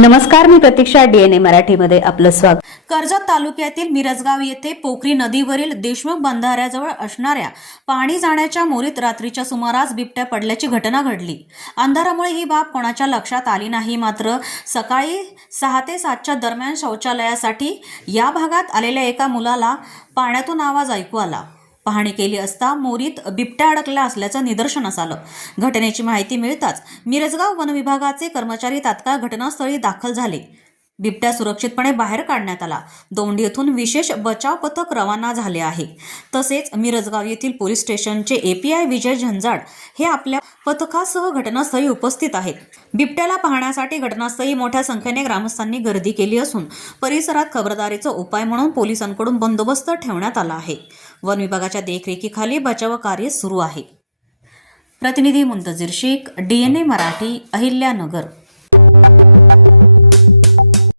नमस्कार, मी प्रतीक्षा. DNA मराठीमध्ये आपलं स्वागत. कर्जत तालुक्यातील मिरजगाव येथे पोखरी नदीवरील देशमुख बंधाऱ्याजवळ असणाऱ्या पाणी जाण्याच्या मोरीत रात्रीच्या सुमारास बिबट्या पडल्याची घटना घडली. अंधारामुळे ही बाब कोणाच्या लक्षात आली नाही. मात्र सकाळी 6 ते 7च्या दरम्यान शौचालयासाठी या भागात आलेल्या एका मुलाला पाण्यातून आवाज ऐकू आला. पाहणी केली असता मोरीत बिबट्या अडकला असल्याचं निदर्शनास आलं. घटनेची माहिती मिळताच मिरजगाव वन विभागाचे कर्मचारी तात्काळ घटनास्थळी दाखल झाले. बिबट्या सुरक्षितपणे बाहेर काढण्यात आला. दौंड येथून विशेष बचाव पथक रवाना झाले आहे. तसेच मिरजगाव येथील पोलीस स्टेशनचे API विजय झंजाड हे आपल्या पथकासह घटनास्थळी उपस्थित आहेत. बिबट्याला पाहण्यासाठी घटनास्थळी मोठ्या संख्येने ग्रामस्थांनी गर्दी केली असून परिसरात खबरदारीचा उपाय म्हणून पोलिसांकडून बंदोबस्त ठेवण्यात आला आहे. वन विभागाच्या देखरेखीखाली बचाव कार्य सुरू आहे. प्रतिनिधी मुंतजीर शेख, DNA मराठी, अहिल्यानगर.